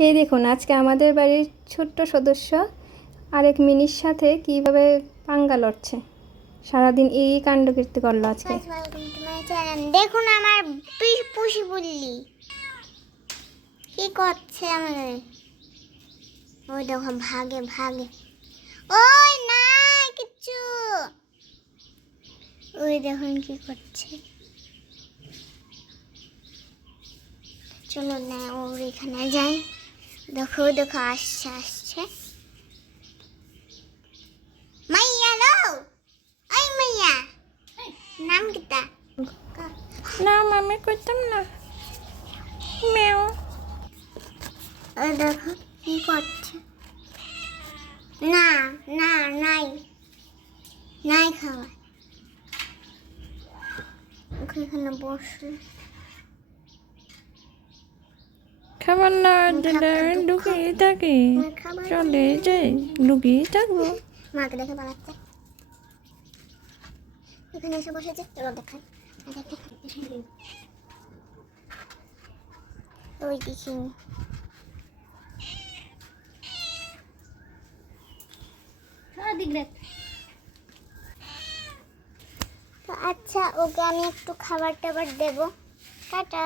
এই দেখুন আজকে আমাদের বাড়ির ছোট্ট সদস্য আরেক মিনির সাথে কিভাবে পাঙ্গা লড়ছে। সারাদিন এই কাণ্ডকীর্তি করলো আজকে। দেখুন আমার পুষি বললি কি করছে আমাদের। ওই দেখো ভাগে ভাগে, ওই না কিচ্ছু, ওই দেখুন কি করছে। চলো না ওর এখানে যাই। দেখো দেখো আসছে আসছে। মাইয়া লো, ওই মাইয়া নাম কিটা? নাম আমি করতাম না। মেও। ওই দেখো কি করছে। না না নাই নাই খাবার। ওকে এখানে বসে খাবার না দিলে লুকিয়ে থাকি, চলে যাই লুকিয়ে থাকবো। মাকে দেখে পালাচ্ছে। এখানে এসে বসেছে, চলো দেখাই। ওই দেখি তো আচ্ছা, ওকে আমি একটু খাবার টাবার দেবো। টাটা।